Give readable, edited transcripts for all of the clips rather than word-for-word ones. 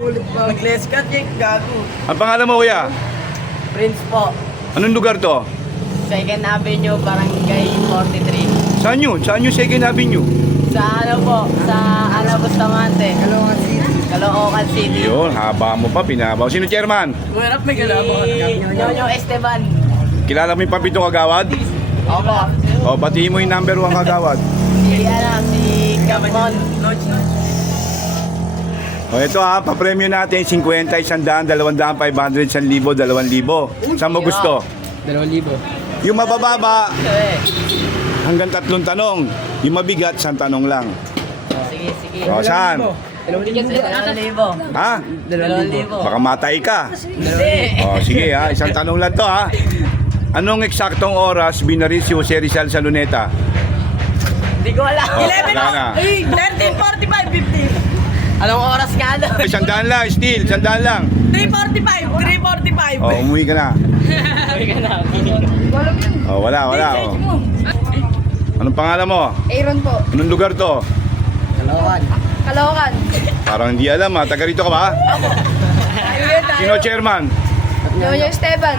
Mag-less ka, Jake. Gago. Ang pangalan mo, kuya? Prince po. Anong lugar to? 2nd Avenue, Barangay 43. Saan yun? Saan yung Second Avenue? Sa ano po? Sa Ana Bustamante. Caloocan City. Caloocan City. Yun, haba mo pa, pinabaw. Sino chairman? Kuwerap may kalabot. Nyonyo Esteban. Kilala mo yung pampitong kagawad? Opo. O, batiin mo yung number 1 kagawad. Si Capmon. O, ito ha, papremyo natin, 50, 100, 200, 500, 1,000, 2,000. Saan mo gusto? 2,000. Yung mabababa, hanggang 3 tanong. Yung mabigat, 1 tanong lang. Sige, sige. O, saan? 2,000. Ha? 2,000. Baka matay ka. Hindi. O, sige ha, 1 tanong lang to ha. Anong eksaktong oras binaril si Jose Rizal sa Luneta? Hindi ko alam. Oh, wala na. 13:45, 50. Anong oras nga daw? 100 lang, still, 100 lang. 3:45. 3:45. O, umuwi ka na. O, wala. O. Anong pangalan mo? Aaron po. Anong lugar to? Caloocan. Parang hindi alam ha. Taga rito ka ba? Sino chairman? Nyonyo Esteban.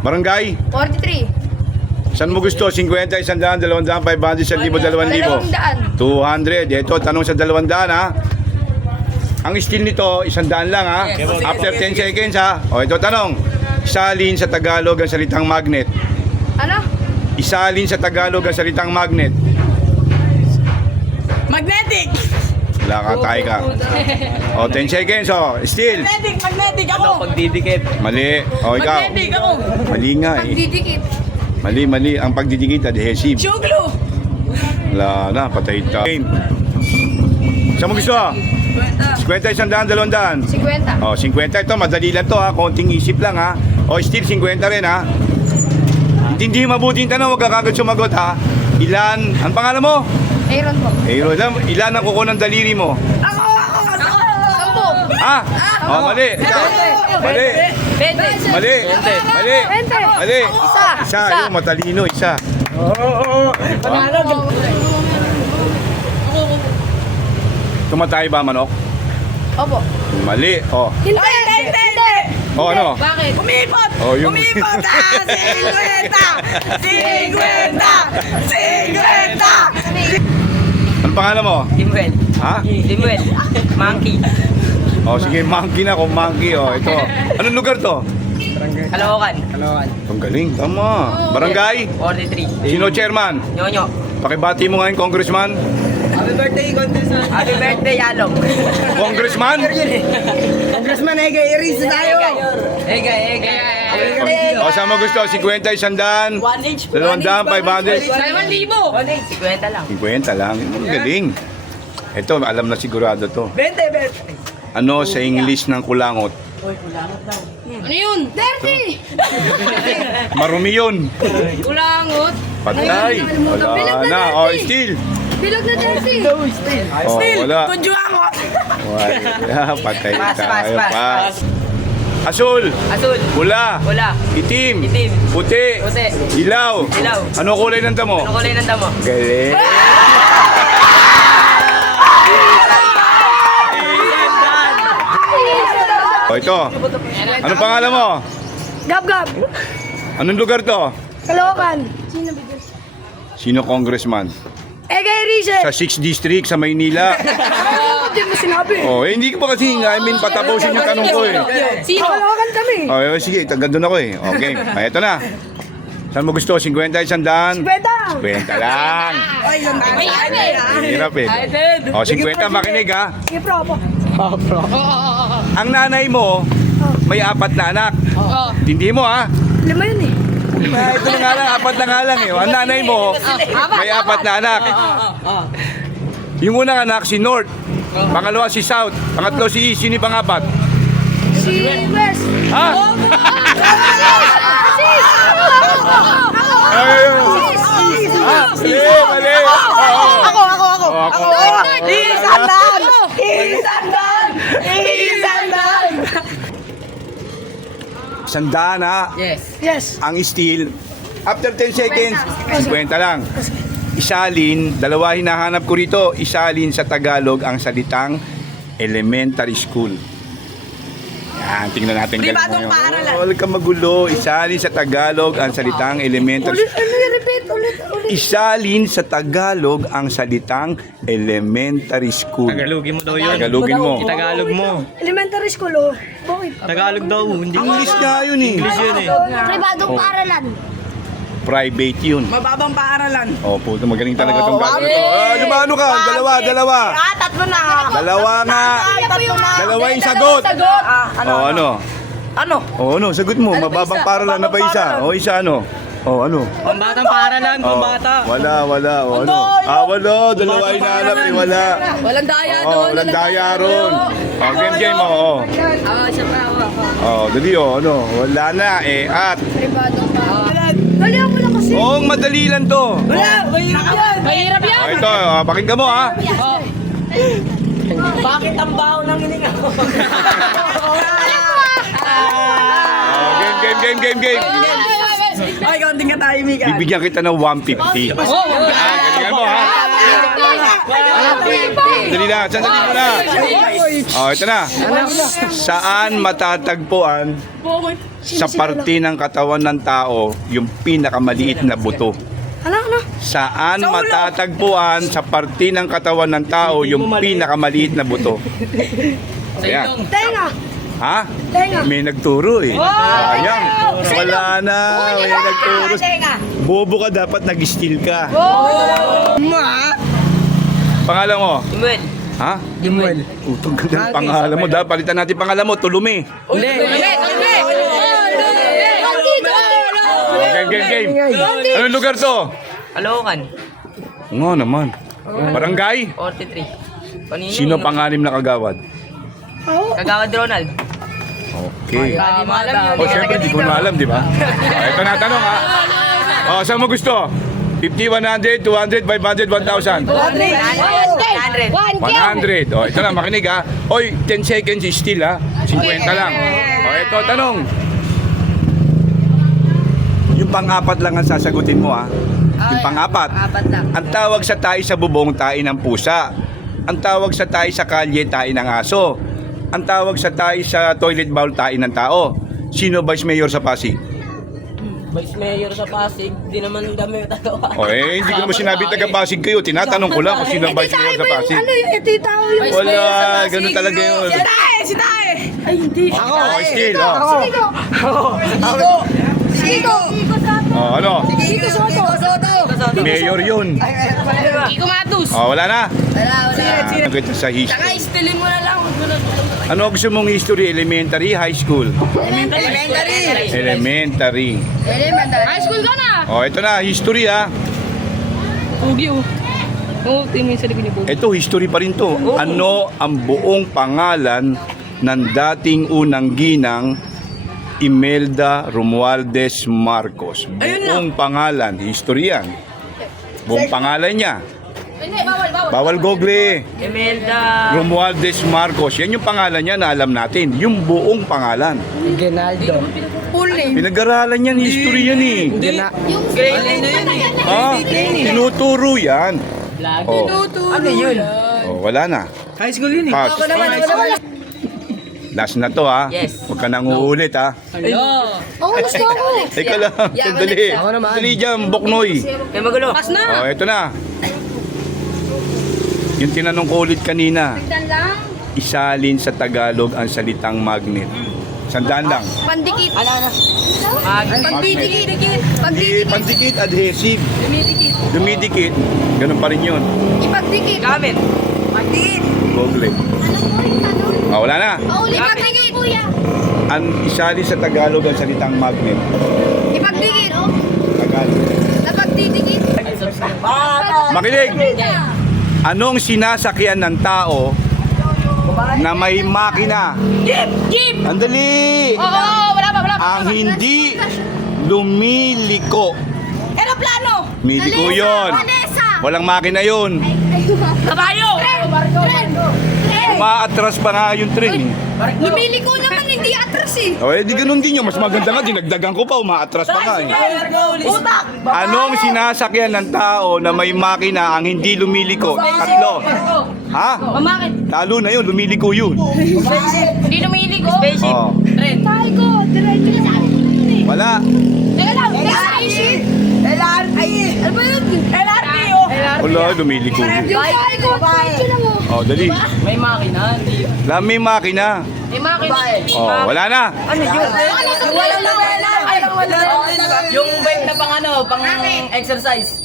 Barangay? 43. Saan mo gusto? 50, 100, 200, 500, 1,000, 2,000? 200. Ito, tanong sa 200 ha. Ang steel nito, 100 lang ha. After 10 seconds ha. O, ito tanong. Isalin sa Tagalog ang salitang magnet. Ano? Isalin sa Tagalog ang salitang magnet. Magnetic! Wala ka, tayo ka. O, 10 seconds o. Steel. Magnetic ako! Pagdidikit. Mali. O, ikaw. Magnetic ako! Mali nga eh. Didikit. Mali. Ang pagdidikit, adhesive. Shuglo! Wala na, patay ta. Game. Saan mo gusto? 50, 100, 200. 50. O, 50 ito, madali lang to ha. Konting isip lang ha. O, still 50 rin ha. Hindi mabuti yung tanong, huwag ka kagad sumagot ha. Ilan? Ang pangalan mo? Aaron po. Ilan ang kuko ng daliri mo? Sampo. Ha? O, mali. Ikaw. Mali. Mali. Mali. 20. Mali. Isa. Isa. Yung matalino, isa. Tumatay ba manok? Opo. Mali. O. Hindi. O, ano? Bakit? Umipot! Oh, yung- Umipot! 50! 50! Anong pangalan mo? Limuel. Ha? Limuel. Monkey. O, sige, monkey na kung monkey. O, ito. Anong lugar to? Caloocan. Ang galing, tama. Barangay? 43. Sino chairman? Nyonyo. Pakibati mo nga yung congressman. Happy birthday, Congressman. Happy birthday, Yalong. Congressman? Congressman, Ega, iris tayo. Ega. O, saan mo gusto? 50, 100, 200, 500? 50 lang. 50 lang. Ang galing. Ito, alam na sigurado to. 20. Ano sa English ng kulangot? Ano yun? Dirty. Marumi yun. Kulangot. Patay. Wala na. O, still. Bilog na dirty. O, wala. Kunjo ako. Wala. Patay Pass. tayo. Asul. Asul. Pula. Pula. Itim. Itim. Puti. Puti. Ilaw. Ilaw. Ano kulay ng damo? Ano kulay ng damo? Galing. O, ito. Anong pangalan mo? Gab. Anong lugar to? Caloocan. Sino congressman? Ega Erice. Sa 6th District sa Maynila. Hindi mo sinabi. Oh, hindi ko pa kasi, patapusin yung tanong ko eh. Sino? Caloocan kami. Oh, sige, taga doon ako eh. Okay, eto na. Saan mo gusto? 50, 100? 50. 50 lang. Hirap eh. Oh, 50 makinig ha. Sige, pro. Ang nanay mo, may 4 na anak. Tindi mo ha. 5 yun eh. Ito na nga lang, 4 na nga lang eh. Ang nanay mo, may 4 na anak. Yung unang anak, si North. Pangalawa, si South. Pangatlo, si East. Sino yung pang-4? Si West. Ha? Ako. Ayun. Mali. Ako. Ako. Isandan! Sandaan ha. Yes. Ang steel, after 10 seconds, 50 lang. Isalin, dalawa hinahanap ko rito. Isalin sa Tagalog ang salitang Elementary School. Yan, tingnan natin. Pribadong paaralan. Huwag kang magulo. Isalin sa Tagalog ang salitang elementary. Repeat ulit. Isalin sa Tagalog ang salitang elementary school. Tagalogin mo daw yun. Tagalogin mo. Tagalog mo. Elementary school, oh. Bakit? Tagalog daw. Hindi English nga yun eh. English yun eh. Pribadong paaralan. Private yun. Mababang paaralan. Oh, puto, magaling talaga itong gagawin ito. Ano ka? Dalawa. Tatlo na. Dalawa nga. Tatlo na. Dalawa yung sagot. Ano? Oh, ano? Ano? Oh, ano? Sagot mo. Mababang paralan na pa isa. Oh, isa ano? Oh, ano? Pambatang paaralan, Oh, pambata. wala. Oh, ano? Wala. Dalawa yung nahanap eh. Wala. Walang daya Oh, walang daya ron. Oh, game. Oh. Oh, dali oh. Ano? Wala na eh. At. Pribadong paaralan. Dali mo lang kasi. Oh, madali lang to. Mahirap yan. Oh, ito. Pakinggan mo ha. Bakit ang baho ng hininga ko? Oh, game. Ay, kaunting ka tayo, Mika. Bibigyan kita ng 150. Galingan mo ha. Sandali mo na. Oh, ito na. Saan matatagpuan sa parte ng katawan ng tao yung pinakamaliit na buto? Ano? Saan matatagpuan sa parte ng katawan ng tao yung pinakamaliit na buto? Ayan. Tenga. Ha? Tenga. May nagturo eh. Sayang. Wala na. May nagturo. Bobo ka, dapat nag-steal ka. Pangalan mo? Imuel. Ha? Dimuel. Utong ganda ng pangalan mo. Dapat palitan natin pangalan mo. Tulumi. Game. Anong lugar to? Alokan. Nga naman. Barangay? 43. Panino. Sino panganim na kagawad? Kagawad Ronald. Okay. Hindi mo alam yun. O syempre, di ko na alam, di ba? Ito na tanong ha. O, saan mo gusto? 50, 100, 200, 500, 1,000. 100. O, ito na, makinig ha. Oy, 10 seconds is still ha. 50 lang. O, ito, tanong. Yung pang-apat lang ang sasagutin mo ha. Yung pang-apat. Ang tawag sa tahi sa bubong, tahi ng pusa. Ang tawag sa tahi sa kalye, tahi ng aso. Ang tawag sa tahi sa toilet bowl, tahi ng tao. Sino vice mayor sa Pasig? Vice Mayor sa Pasig, di naman kami matagawa. O hindi ko naman sinabi taga Pasig kayo. Tinatanong ko lang kung sino vice mayor sa Pasig. Ano yung tao yung... Wala, ganun talaga yun. Si Tae! Ay, hindi. Ako, still. Oh. Siko. Oh, ano? Siko Soto. Mayor yun. Kiko Matus! Oh, wala na. Ang kita sa history. Saka istilin mo na lang. Ano gusto mong history? Elementary, high school? Elementary! Elementary. High school ka na! Oh, ito na, history ha. Pugi oh. Oo, tingin sa likod ni Pugi. Ito, history pa rin to. Ano ang buong pangalan ng dating unang ginang Imelda Romualdez Marcos? Buong pangalan, history yan. Buong pangalan niya. Bawal google. Imelda. Romualdez Marcos. Yan yung pangalan niya na alam natin. Yung buong pangalan. Pinag-aralan yan, history yan eh. Grade 9 na yun eh. Ah, tinuturo yan. Oh. Ano yun? Oh, wala na. High school yun eh. Pass. Last na to ha. Yes. Huwag ka nang uulit ha. Ako gusto ako. Teka lang, sandali. Sandali dyan, Boknoy. Kaya magulo. Pas na! Oh, eto na. Yung tinanong ko ulit kanina, isalin sa Tagalog ang salitang magnet. Sandaan lang. Pandikit. Pagdidikit. Pandikit, adhesive. Dumidikit. Ganun pa rin yun. Ipagdikit. Gamit. Google. Oh, wala na. Ipagdikit. Kuya. Ang isalin sa Tagalog ang salitang magnet. Ipagdikit. Tagalog. Napagdidikit. Makinig. Anong sinasakyan ng tao na may makina? Jeep! Andali! Wala pa. Ang hindi lumiliko. Aeroplano! Miliko yun. Vanessa. Walang makina yun. Kabayo! Maatras pa nga yung tren. Lumili ko naman, hindi atras eh. O, di ganun din yun. Mas maganda nga, dinagdagan ko pa, umaatras pa nga eh. Utak! Anong sinasakyan ng tao na may makina ang hindi lumiliko? Tatlo. Ha? Bakit? Lalo na yun, lumiliko yun. Hindi lumiligo? Oh. Tayo ko, diretso na sabi ko na yun eh. Wala. Teka lang, spaceship. LRT. Ano ba yun? LRT oh. Wala, lumiliko yun. Yung tayo ko, diretso lang oh. Oh, dali. May makina, hindi. Wala, may makina. May makina eh. Oh, wala na. Ano yun? Walang lumela. Ay, yung bike na pang ano, pang exercise.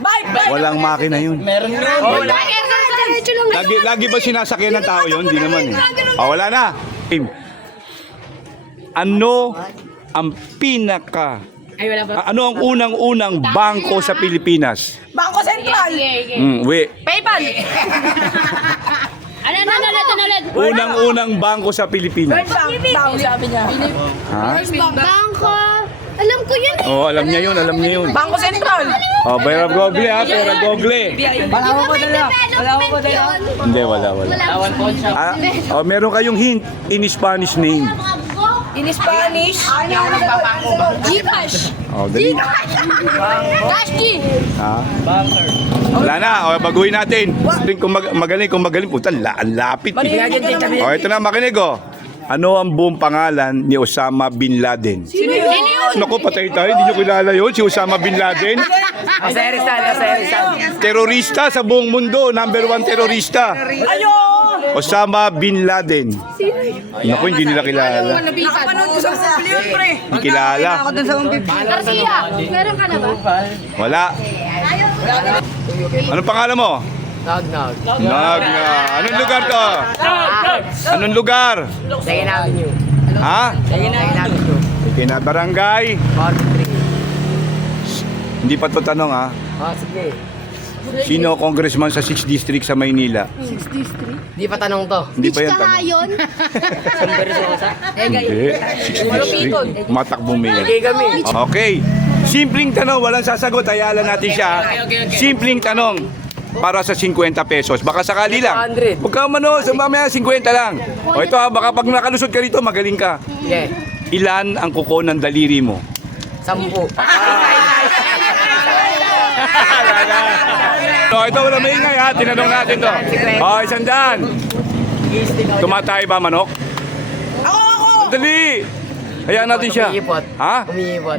Bike! Walang makina yun. Meron yun. Diretso lang. Lagi ba sinasakyan ng tao yun? Hindi naman eh. Oh, wala na. Ano ang ano ang unang-unang bangko sa Pilipinas? Bangko Sentral! PayPal. Ano? Unang-unang bangko sa Pilipinas. Bangko sabi niya. Ha? Bangko. Alam ko yun eh. Oh, alam niya yun. Bangko Sentral! Oh, pera Google ha, pera Google. Wala ko pa dala. Hindi, wala. Awan po siya. Oh, meron kayong hint in Spanish name. In Spanish? Gcash. Oh, dali. Cash G. Ha? Wala na, o, baguhin natin. Kung magaling, puta, ang lapit. Eh. O, ito na, makinig, o. Ano ang buong pangalan ni Osama Bin Laden? Sino yun? Naku, patay tayo, hindi nyo kilala yun, si Osama Bin Laden. Terorista sa buong mundo, number 1 terorista. Osama Bin Laden. Naku, hindi nila kilala. Nakapanood ko sa Google pre. Hindi kilala. Garcia. Meron ka na ba? Wala. Anong pangalan mo? Nag. Nagna. Anong lugar to? Anong lugar? Second Avenue. Ha? Second Avenue. Barangay? 43. Hindi pa to tanong ha. Sige. Sino congressman sa 6th District sa Maynila? Di pa tanong to. Hindi pa yan tanong. Kahayon. Hindi. 6th District. Matakbong mayor. kami. Okay. Simpleng tanong, walang sasagot. Hayala natin siya. Simpleng tanong. Para sa 50 pesos. Baka sakali lang. 100. Huwag ka mano, mamaya 50 lang. O ito ha, baka pag nakalusot ka rito, magaling ka. Yeah. Ilan ang kuko ng daliri mo? 10. So, ito wala maingay ha, tinanong natin to. O, 100. Tumatay ba manok? Ako! Dali! Hayaan natin siya. Umiipot. Ha? Umiipot.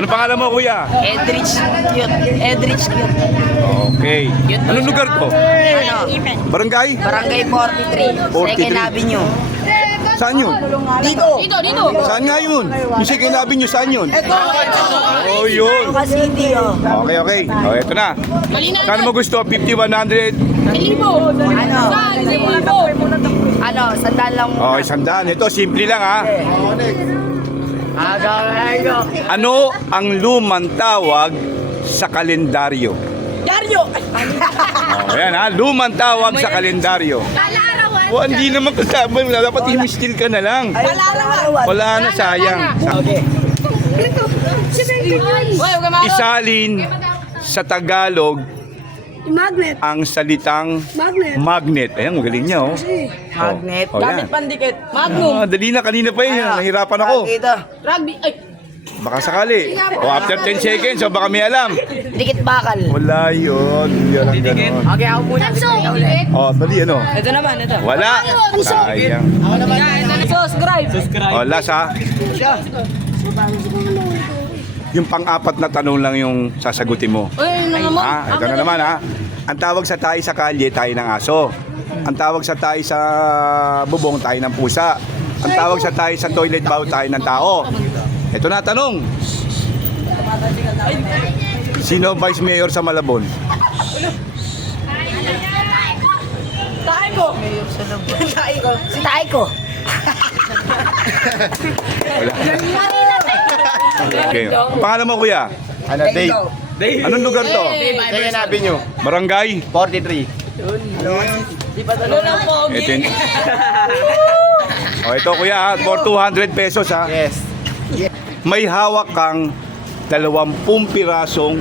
Ano pangalan mo, kuya? Edrich cute. Okay. Anong lugar to? Ano? Barangay? Barangay 43. 43. Second Avenue. Saan yun? Dito. Saan nga yun? Yung second avenue, saan yun? Oh, yun. City oh. Okay. O, eto na. Saan mo gusto? 50, 100? Ano? Sandal lang O, 100. Ito, simple lang ha. Aga. Ano ang lumang tawag sa kalendaryo? Daryo! O, yan ha. Lumang tawag sa kalendaryo. Kalarawan. O, hindi naman kasama. Dapat i-steal ka na lang. Wala na, sayang. Okay. Isalin sa Tagalog Magnet. ang salitang Magnet. magnet. Ayan, magaling niya, oh. Magnet. Oh, yan. pandikit. Dali na, kanina pa yun. Nahirapan ako. Dito. Rugby. Ay. Baka sakali. O, after 10 seconds, o baka may alam. Dikit bakal. Wala yun. Yan ang ganon. Okay, ako muna. Tanso. O, dali, ano? Ito naman, ito. Wala. Sayang. Subscribe. O, last, ha? Yung pang-apat na tanong lang yung sasagutin mo. Ha? Ito na naman, ha? Ang tawag sa tayo sa kalye, tayo ng aso. Ang tawag sa tayo sa bubong, tayo ng pusa. Ang tawag sa tayo sa toilet bowl, tayo ng tao. Ito na tanong. Sino ang Vice Mayor sa Malabon? Si Taiko. Wala. Okay. Ang pangalan mo, kuya? Ano, Dave? Anong lugar to? Second Avenue, Barangay? 43. Ano lang po? Ito yun. O, ito kuya, ha? For 200 pesos ha. Yes. May hawak kang 20 pirasong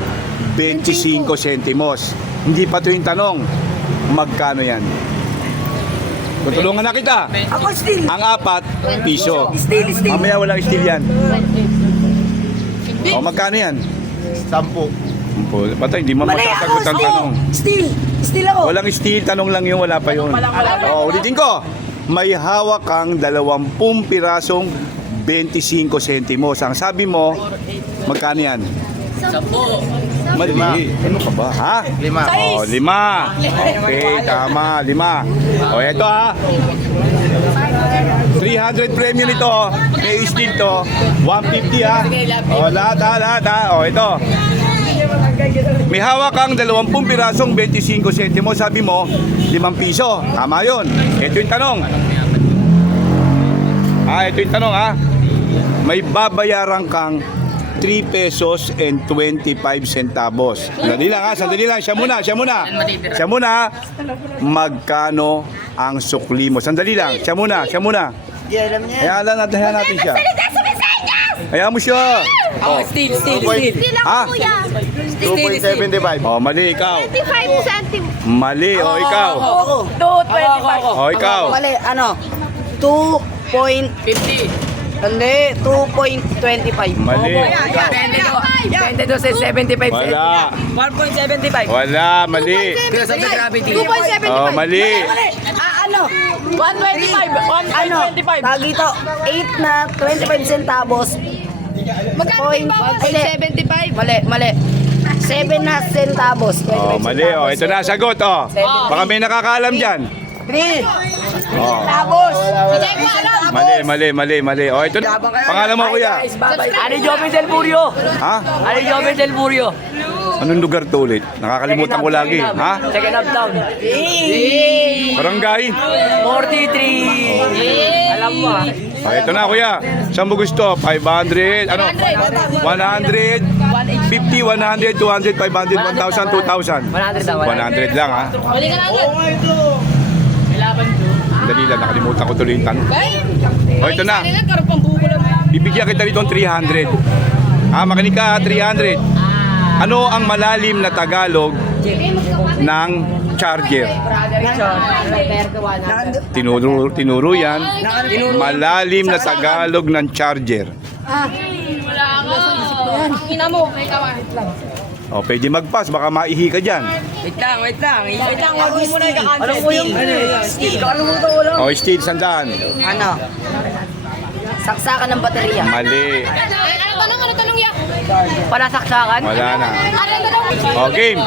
25 sentimos. Hindi pa ito yung tanong. Magkano yan? Tutulungan na kita. Ako still. Ang apat, piso. Still. Mamaya walang steal yan. O, magkano yan? 10. Patay, hindi mo Mali ako, masasagot ang tanong. Steal. Steal ako. Walang steel, tanong lang yun, wala pa yun. O, ulitin ko. May hawak kang 20 pirasong 25 sentimos. Ang sabi mo, magkano yan? 10. Mali. Ano ka ba? Ha? 5. O, 5. Okay, tama, 5. O, eto ha. 300 premium ito. May steel to. 150 ha. O, lahat ha. O, ito. May hawak kang 20 pirasong 25 sentimos. Sabi mo, 5 piso. Tama yun. Ito yung tanong. Ito yung tanong ha. May babayaran kang 3 pesos and 25 centavos. Sandali lang ha, sandali lang. Siya muna. Magkano ang sukli mo? Sandali lang. Siya muna. Hayaan natin siya. Hayaan mo siya. Steal. Ha? 2.75. O, mali ikaw. 25 centim. Mali, o ikaw. 2.25. O ikaw. Mali, ano? 2. 50. Hindi, 2.25. Mali. 22.75. Wala. 1.75. Wala, mali. Because of the gravity. 2.75. O, mali. Ano? 125. Ano? Tawag dito, 8 na 25 centavos. Magkano ba? 75. Mali. 7 na centavos. O, mali. O, ito na sagot. O. Baka may nakakaalam dyan. 3 O. centavos. Mali. O, ito na. Pangalan mo, kuya. Ano Joven Del Burio? Ha? Ano Joven Del Burio? Anong lugar to ulit? Nakakalimutan ko lagi. Ha? Second up down. Barangay? 43. Alam mo ah. O, ito na, kuya. Saan mo gusto? 500? Ano? 100? 50, 100, 200, 500, 1,000, 2,000. 100 daw. 100 lang, ha? Dali lang, nakalimutan ko tuloy yung tanong. O, ito na. Bibigyan kita dito ng 300. Makinig ka, 300. Ano ang malalim na Tagalog ng charger? Tinuro yan. Malalim na Tagalog ng charger. O, pwede mag-pass, baka maihi ka dyan. Wait lang. Wag mo muna ikakanta. Alam mo yung steel. Alam mo ito ulam. O, steel, sandaan. Ano? Saksakan ng baterya. Mali. Ano tanong yan? Panasaksakan? Wala na. Ano tanong? O, game.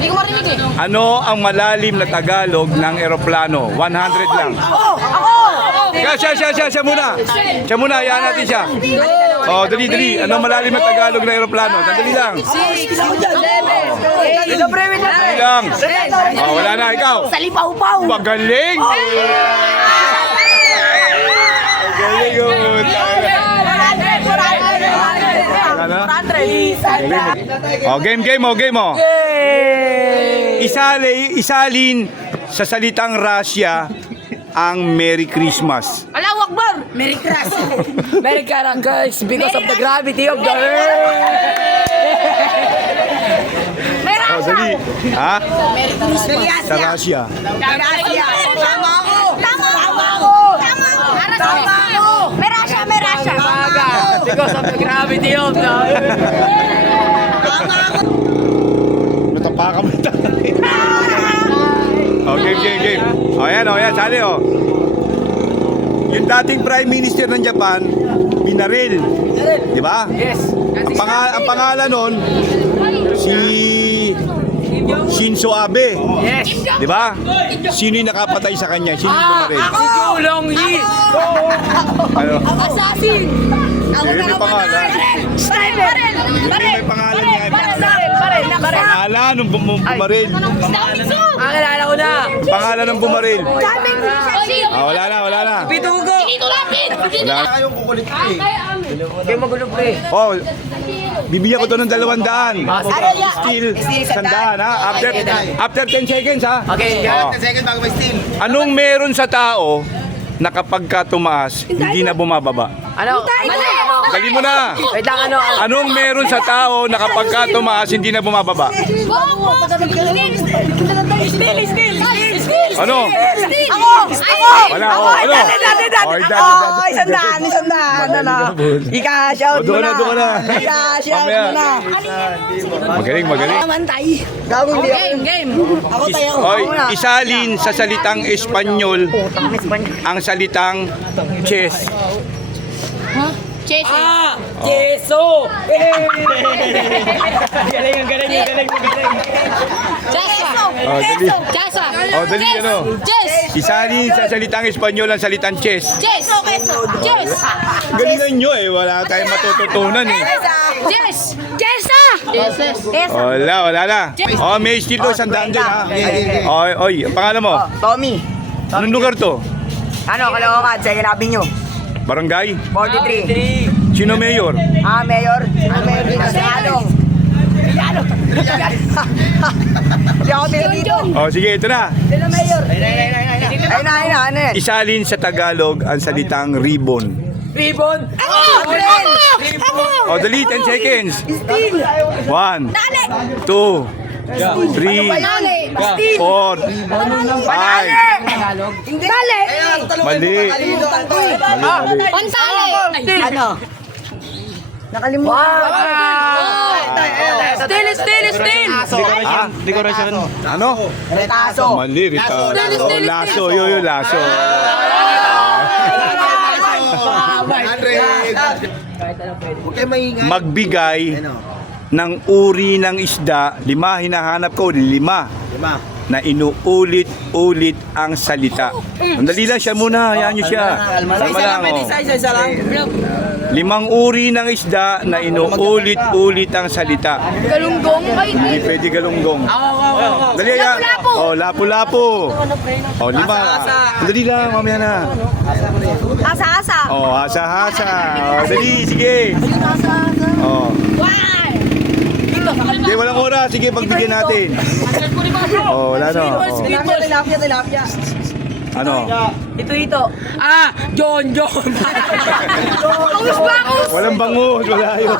Hindi ko marinig eh. Ano ang malalim na Tagalog ng eroplano? 100 lang. Ako! Siya muna. Siya muna, hayaan natin siya. O, dali. Ano ang malalim na Tagalog ng eroplano? Sandali lang. Dali lang. O, wala na, ikaw. Salipaw-paw! Magaling! Magaling yun. Ano? O, game mo. Isalin sa salitang Russia ang Merry Christmas. Allahu Akbar! Merry Christmas! Merry Christmas because of the gravity of the earth. O, dali. Ha? Merry Christmas! Sa Russia. Tama ako! Merasya! Because of the gravity of the earth. Natapakan mo tayo. O, game. O, yan, sali o. Yung dating Prime Minister ng Japan, binaril. Di ba? Yes. Ang pangalan nun, si Shinzo Abe. Yes. Di ba? Sino yung nakapatay sa kanya? Sino yung binaril? Si Julong Lee. Ano? Assassin! Sino may pangalan? Sniper! May pangalan niya. Pangalan ng bumaril. Ang kilala ko na. Pangalan ng bumaril. Wala na. Pitugo. Wala na. Kayo magulo pre. Oh, bibigyan ko to ng 200. Still, 100 ha? After 10 seconds ha? Okay. Oh. Second bago may steal. Anong meron sa tao na kapag ka tumaas, hindi na bumababa? Ano? dali mo na. Wait lang, ano? Anong meron sa tao na kapag ka tumaas, hindi na bumababa? Ano? Wala, ano? Isang daan. Ika-shout mo na. Doon ka na. Ika-shout Mamaya. mo na. Magaling. Game. Ako tayo. Oy, isalin sa salitang Espanyol ang salitang chess. Keso! Oh, dali. Oh, dali, ano? Isalin sa salitang Espanyol ang salitang chess. Galingan nyo eh, wala tayong matututunan eh. Wala na. Oh, may estilo, 100 dyan ha. Oy, pangalan mo? Tommy. Anong lugar to? Ano, Caloocan, Second Avenue. Barangay? 43. Sino mayor? Mayor. Mayor dito sa Along. Hindi ako tayo dito. Oh, sige, ito na. Sino Mayor? Ayun na, ano yan? Isalin sa Tagalog ang salitang ribbon. Ribbon! Oh, dali, 10 seconds. 1, 2, 3, 4, 5, 6, 7, 8, 9, 10. Mali. Ano? Nakalimutan. Dekorasyon. Ano? Retaso. Mali, Rita. Laso, yung laso. Magbigay ng uri ng isda, 5 hinahanap ko, 5 na inuulit-ulit ang salita. Sandali lang siya muna, hayaan niyo siya. Kalma lang, oh. Isa lang. 5 uri ng isda na inuulit-ulit ang salita. Galunggong. Ay, Hindi pwede galunggong. Dali yan. Oh, lapu-lapu. Oh, 5. Dali lang, mamaya na. asa-asa. Oh, hasa-hasa. Oh, dali, sige. Oh. Hindi, walang oras. Sige, pagbigyan natin. Oh, wala no. Oh. Tilapia. Ano? Ito. John. Walang bangus, wala yun.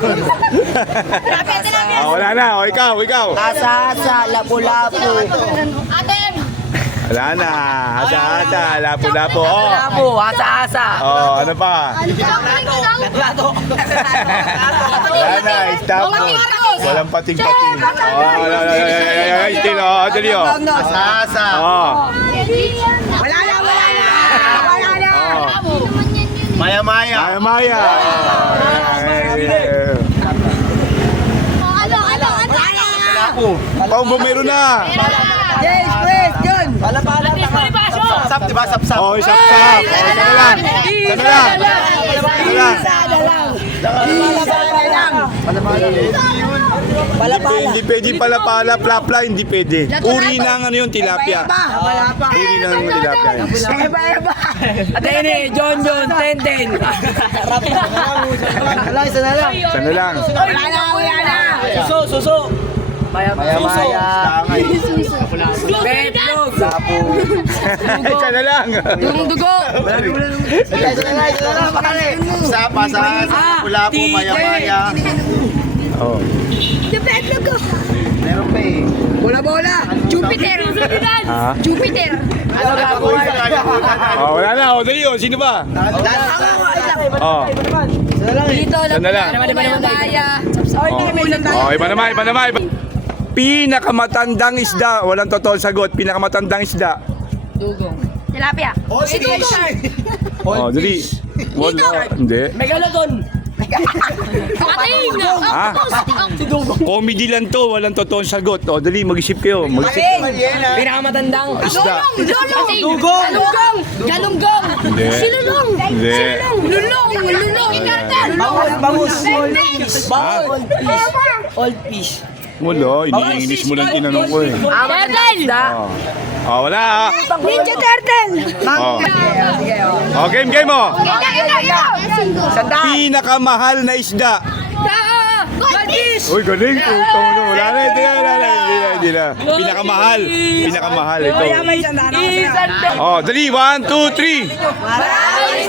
Oh, wala na. Oh, ikaw. Asa-asa, lapu-lapu. Wala na. Hasa-hasa, lapu-lapu. Oh. Lapo, asa-asa. Oh, ano pa? Wala na, stop mo. Walang pating-pating. Oh, wala. Still, oh, dali, oh. Asa-asa. Oh. Wala na. Maya-maya. Maya. Oh, bumero na. Yes, please, yun. Sap, diba? Sap-sap. Oh, isap-sap. Oh, sana lang. Hindi pwede palapala, plapla, hindi pwede. Uri ng ano yun, tilapia. Uri ng tilapia. Ate ini, John, 10. Sana lang. Wala na. Suso. Maya-maya. Betlog. Sana lang. Dugo. Sap, asa-asa. Pula po, maya-maya. Oh. Meron pa eh. Bola. Jupiter. Ha? Jupiter. Oh, wala na. Oh, dali, oh. Sino ba? Oh. Dito. Sana lang. Oh, iba naman. Pinakamatandang isda. Walang totoong sagot. Pinakamatandang isda. Tilapia. Oh, dali. Wala. Hindi. Megalodon. Pating. Ha? Comedy lang to. Walang totoong sagot. Oh, dali. Mag-isip kayo. Mag-isip. Pinakamatandang. Isda. Galunggong. Hindi. Silulong. Hindi. Lulong. Bangus. Ha? Old fish. Wala. Ini-English mo lang tinanong ko eh. Turtle. Oh. Oh, wala ha. Ninja Turtle. Oh. Oh, game mo. Sandaan. Pinakamahal na isda. Goldfish. Uy, galing. Wala na. Hindi na. Pinakamahal. Ito. May sandaan ako sa'yo. Oh, dali. 1, 2, 3. Marami.